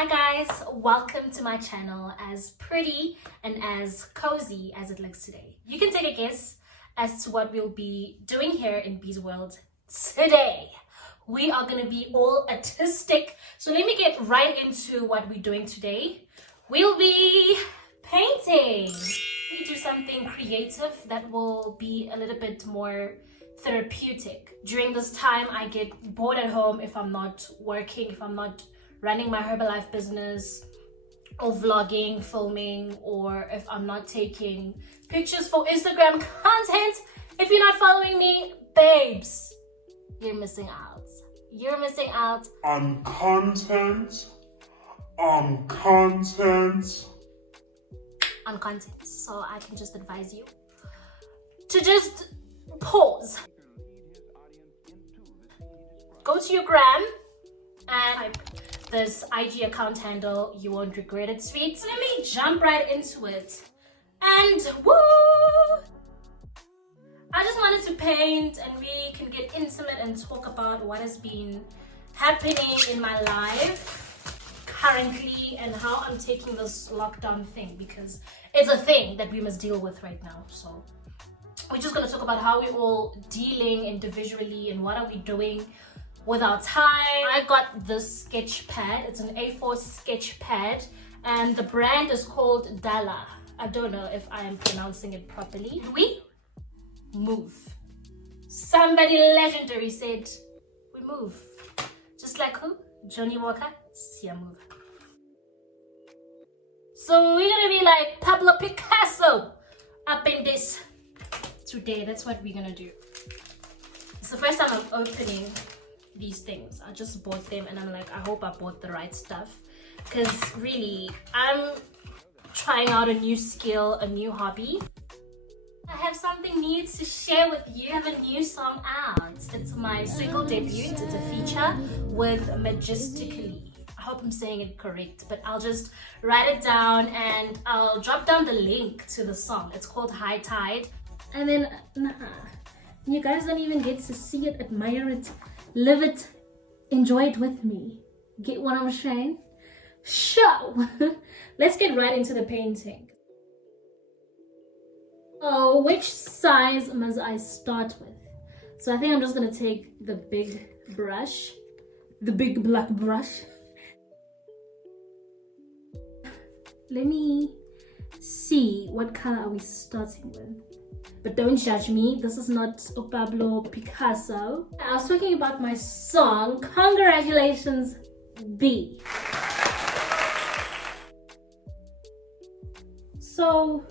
Hi guys, welcome to my channel. As pretty and as cozy as it looks today, you can take a guess as to what we'll be doing here in Bee's World today. We are going to be all artistic, so let me get right into what we're doing today. We'll be painting. We do something creative that will be a little bit more therapeutic. During this time, I get bored at home if I'm not working, if I'm not running my Herbalife business or vlogging, filming, or if I'm not taking pictures for Instagram content. If you're not following me, babes, you're missing out. You're missing out on content. On content. So I can just advise you to just pause. Go to your gram and type this IG account handle. You won't regret it, sweet. So let me jump right into it. And woo! I just wanted to paint and we can get intimate and talk about what has been happening in my life currently and how I'm taking this lockdown thing, because it's a thing that we must deal with right now. So we're just going to talk about how we're all dealing individually and what are we doing with our time. I got this sketch pad. It's an A4 sketch pad and the brand is called Dala. I don't know if I am pronouncing it properly. We move. Somebody legendary said we move. Just like who? Johnny Walker. Siya move. So we're gonna be like Pablo Picasso up in this today. That's what we're gonna do. It's the first time I'm opening these things. I just bought them and I'm like, I hope I bought the right stuff, because really I'm trying out a new skill, a new hobby. I have something new to share with you. I have a new song out. It's my single debut. It's a feature with Majestically. I hope I'm saying it correct, but I'll just write it down and I'll drop down the link to the song. It's called High Tide. And then, you guys don't even get to see it, admire it, live it, enjoy it with me. Get what I'm saying? So, let's get right into the painting. Oh, which size must I start with? So I think I'm just gonna take the big brush, the big black brush. Let me see, what color are we starting with? But don't judge me, this is not Pablo Picasso. I was talking about my song, Congratulations, B. So,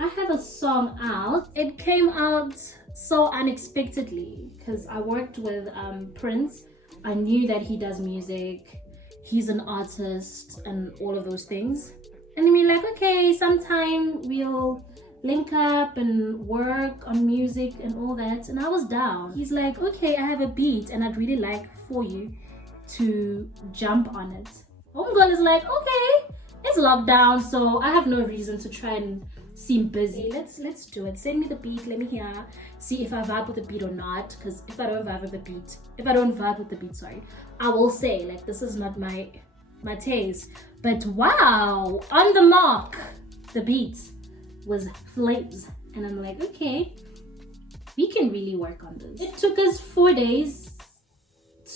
I have a song out. It came out so unexpectedly because I worked with Prince. I knew that he does music, he's an artist and all of those things. And then we're like, okay, sometime we'll link up and work on music and all that. And I was down. He's like, okay, I have a beat and I'd really like for you to jump on it. Homegirl is like, okay, it's lockdown, so I have no reason to try and seem busy. Let's do it. Send me the beat, let me hear, see if I vibe with the beat or not. Because if I don't vibe with the beat, I will say like, this is not my taste. But wow, on the mark, the beat was flames. And I'm like, okay, we can really work on this. It took us 4 days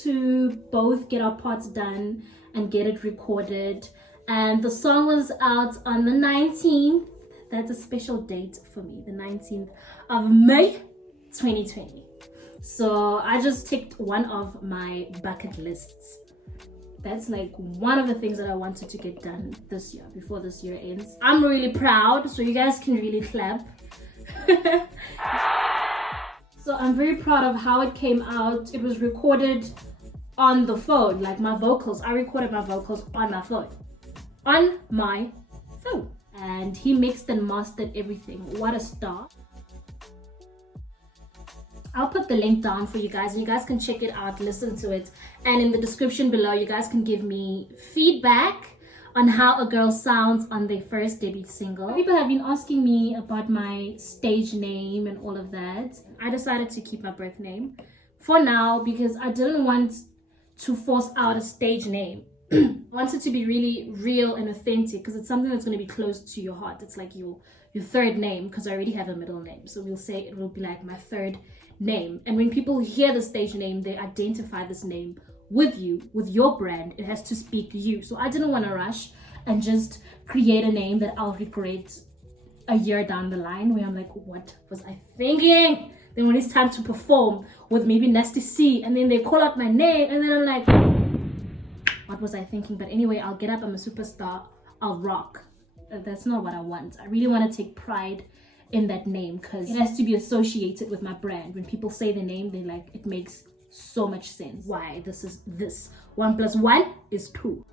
to both get our parts done and get it recorded. And the song was out on the 19th. That's a special date for me, the 19th of May 2020. So I just ticked one of my bucket lists. That's like one of the things that I wanted to get done this year, before this year ends. I'm really proud, so you guys can really clap. So I'm very proud of how it came out. It was recorded on the phone, like my vocals. I recorded my vocals on my phone. On my phone. And he mixed and mastered everything. What a star. I'll put the link down for you guys and you guys can check it out, listen to it. And in the description below, you guys can give me feedback on how a girl sounds on their first debut single. People have been asking me about my stage name and all of that. I decided to keep my birth name for now because I didn't want to force out a stage name I want it to be really real and authentic because it's something that's going to be close to your heart. It's like your third name, because I already have a middle name. So we'll say it will be like my third name. And when people hear the stage name, they identify this name with you, with your brand. It has to speak you. So I didn't want to rush and just create a name that I'll regret a year down the line, where I'm like, what was I thinking? Then when it's time to perform with maybe Nasty C, and then they call out my name, and then I'm like, what was I thinking? But anyway, I'll get up, I'm a superstar, I'll rock. That's not what I want. I really want to take pride in that name because it has to be associated with my brand. When people say the name, they like, it makes so much sense. Why? This is this. 1 + 1 is 2.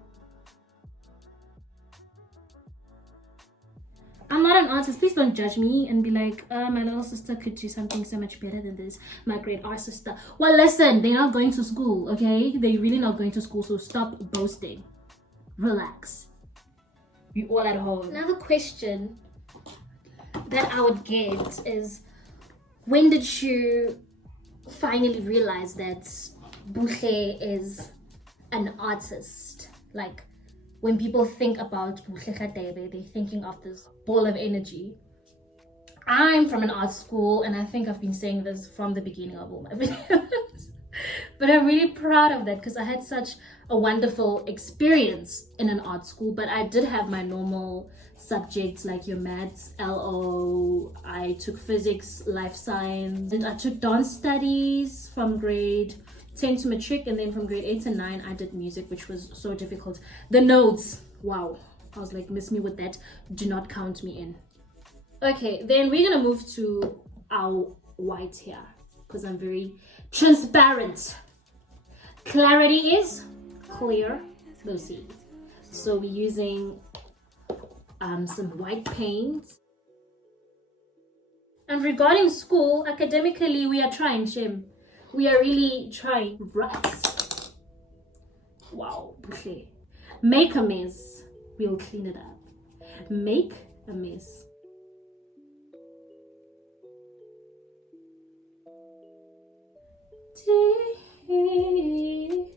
I'm not an artist. Please don't judge me and be like, my little sister could do something so much better than this. My great art sister. Well, listen, they're not going to school, okay? They're really not going to school, so stop boasting. Relax. We all at home. Another question that I would get is, when did you finally realize that Buhle is an artist? Like, when people think about Buhle Radebe, they're thinking of this ball of energy. I'm from an art school, and I think I've been saying this from the beginning of all my videos. But I'm really proud of that because I had such a wonderful experience in an art school. But I did have my normal subjects like your maths, LO, I took physics, life science, and I took dance studies from grade 10 to matric, and then from grade 8 to 9 I did music, which was so difficult. The notes, wow, I was like, miss me with that, do not count me in. Okay, then we're gonna move to our white hair because I'm very transparent. Clarity is clear, Lucy. So we're using some white paint. And regarding school, academically, we are trying, Jim. We are really trying. Right. Wow, Buhle. Make a mess, we'll clean it up. Make a mess. Deep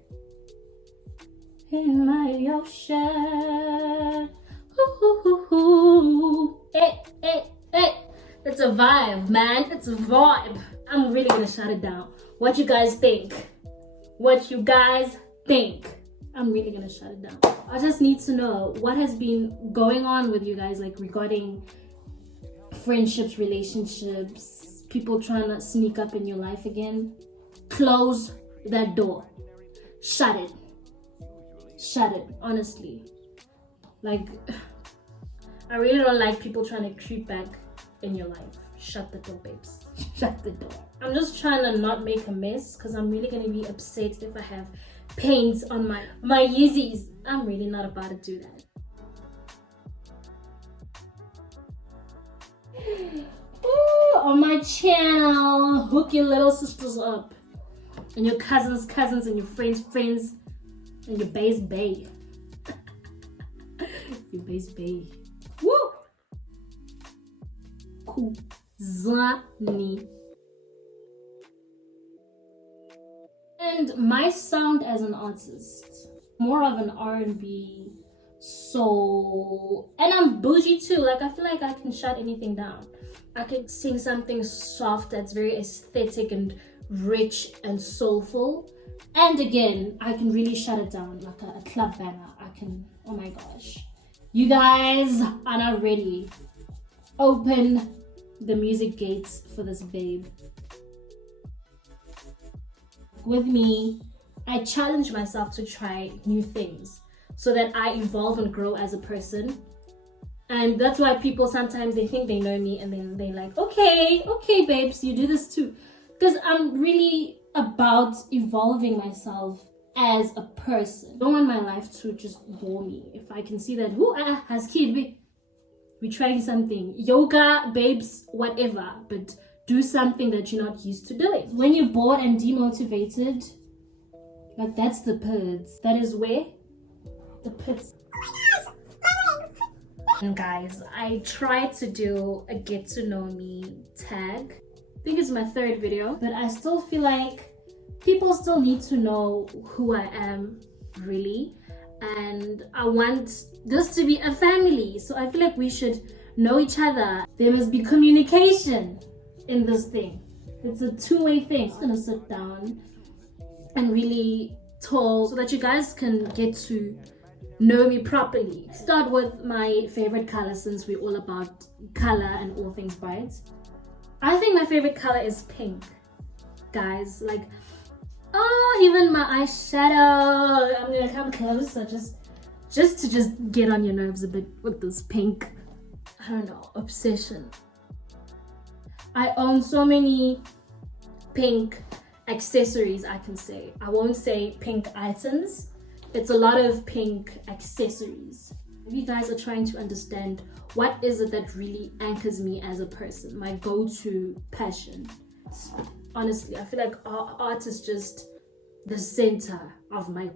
in my ocean. Hey, hey, hey. It's a vibe, man. It's a vibe. I'm really gonna shut it down. What you guys think? What you guys think? I'm really gonna shut it down. I just need to know what has been going on with you guys, like regarding friendships, relationships, people trying to sneak up in your life again. Close that door. Shut it. Shut it, honestly. Like, I really don't like people trying to creep back in your life. Shut the door, babes. Shut the door. I'm just trying to not make a mess because I'm really going to be upset if I have paint on my Yeezys. I'm really not about to do that. Ooh, on my channel, hook your little sisters up. And your cousins, and your friends, and your base bae. Your base bae. Woo! Cool. Zani. And my sound as an artist, more of an R&B, soul, and I'm bougie too. Like, I feel like I can shut anything down. I can sing something soft that's very aesthetic and rich and soulful, and again I can really shut it down like a club banger. I can, oh my gosh, you guys are not ready. Open the music gates for this babe. With me, I challenge myself to try new things so that I evolve and grow as a person. And that's why people sometimes they think they know me and then they're like, okay babes, you do this too. Because I'm really about evolving myself as a person. I don't want my life to just bore me. If I can see that who has kid, we're trying something. Yoga, babes, whatever. But do something that you're not used to doing. When you're bored and demotivated, like that's the pits. That is where the pits. And guys, I tried to do a get to know me tag. I think it's my third video, but I still feel like people still need to know who I am really, and I want this to be a family. So I feel like we should know each other. There must be communication in this thing. It's a two-way thing. I'm just gonna sit down and really talk so that you guys can get to know me properly. Start with my favorite color, since we're all about color and all things bright. I think my favorite color is pink, guys. Like, oh, even my eyeshadow. I'm gonna come closer just to get on your nerves a bit with this pink, I don't know, obsession. I own so many pink accessories, I can say. I won't say pink items. It's a lot of pink accessories. If you guys are trying to understand what is it that really anchors me as a person, my go-to passion. Honestly, I feel like art is just the center of my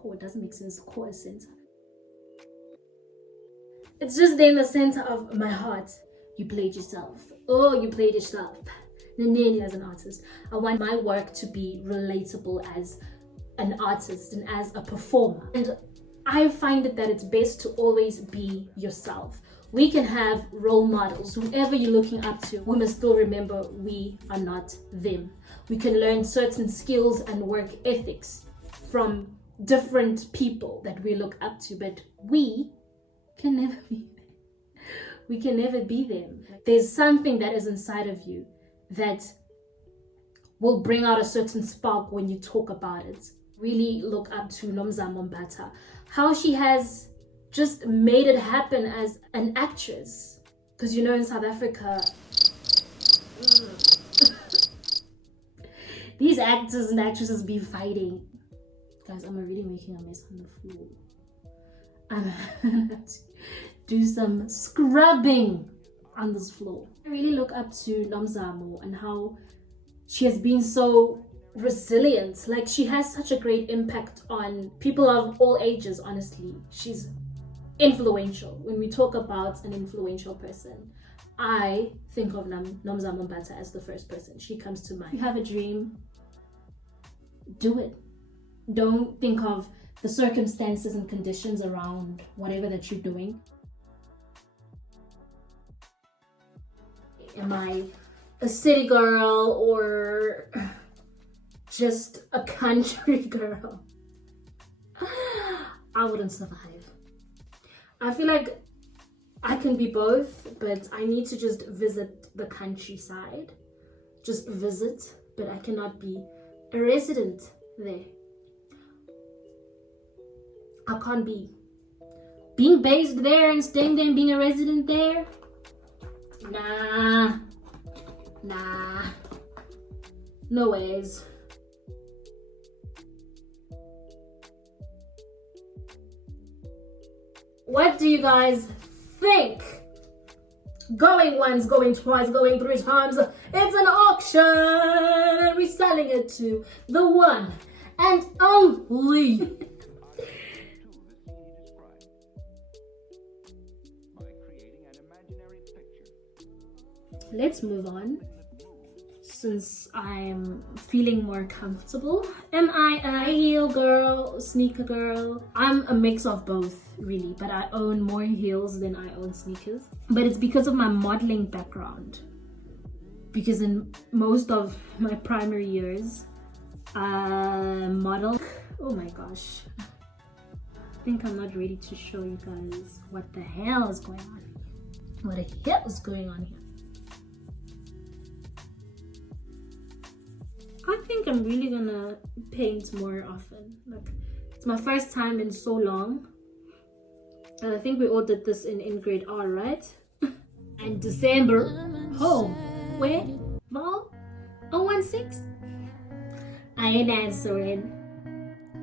core. It doesn't make sense. Core is center. It's just in the center of my heart. You played yourself. Oh, you played yourself. As an artist, I want my work to be relatable as an artist and as a performer. And I find that it's best to always be yourself. We can have role models, whoever you're looking up to. We must still remember we are not them. We can learn certain skills and work ethics from different people that we look up to, but we can never be them. We can never be them. There's something that is inside of you that will bring out a certain spark when you talk about it. Really look up to Nomzamo Mbatha. How she has just made it happen as an actress. Because you know, in South Africa, these actors and actresses be fighting. Guys, I'm already making a mess on the floor. I'm gonna have to do some scrubbing on this floor. I really look up to Nomzamo and how she has been so resilient. Like, she has such a great impact on people of all ages, honestly. She's influential. When we talk about an influential person, I think of Nomzamo Mbatha as the first person. She comes to mind. If you have a dream, do it. Don't think of the circumstances and conditions around whatever that you're doing. Am I a city girl or just a country girl? I wouldn't survive. I feel like I can be both, but I need to just visit the countryside. Just visit, but I cannot be a resident there. I can't be being based there and staying there and being a resident there. Nah, no ways. What do you guys think? Going once, going twice, going 3 times. It's an auction and we're selling it to the one and only. Let's move on, since I'm feeling more comfortable. Am I a high heel girl, sneaker girl? I'm a mix of both, really, but I own more heels than I own sneakers. But it's because of my modeling background. Because in most of my primary years, I modeled. Oh my gosh. I think I'm not ready to show you guys what the hell is going on here. What the hell is going on here? I think I'm really gonna paint more often. Like, it's my first time in so long. And I think we all did this in grade R, right? And December. Oh, where? Vol? 016? I ain't answering.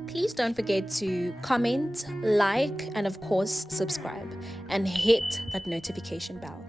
Please don't forget to comment, like, and of course, subscribe. And hit that notification bell.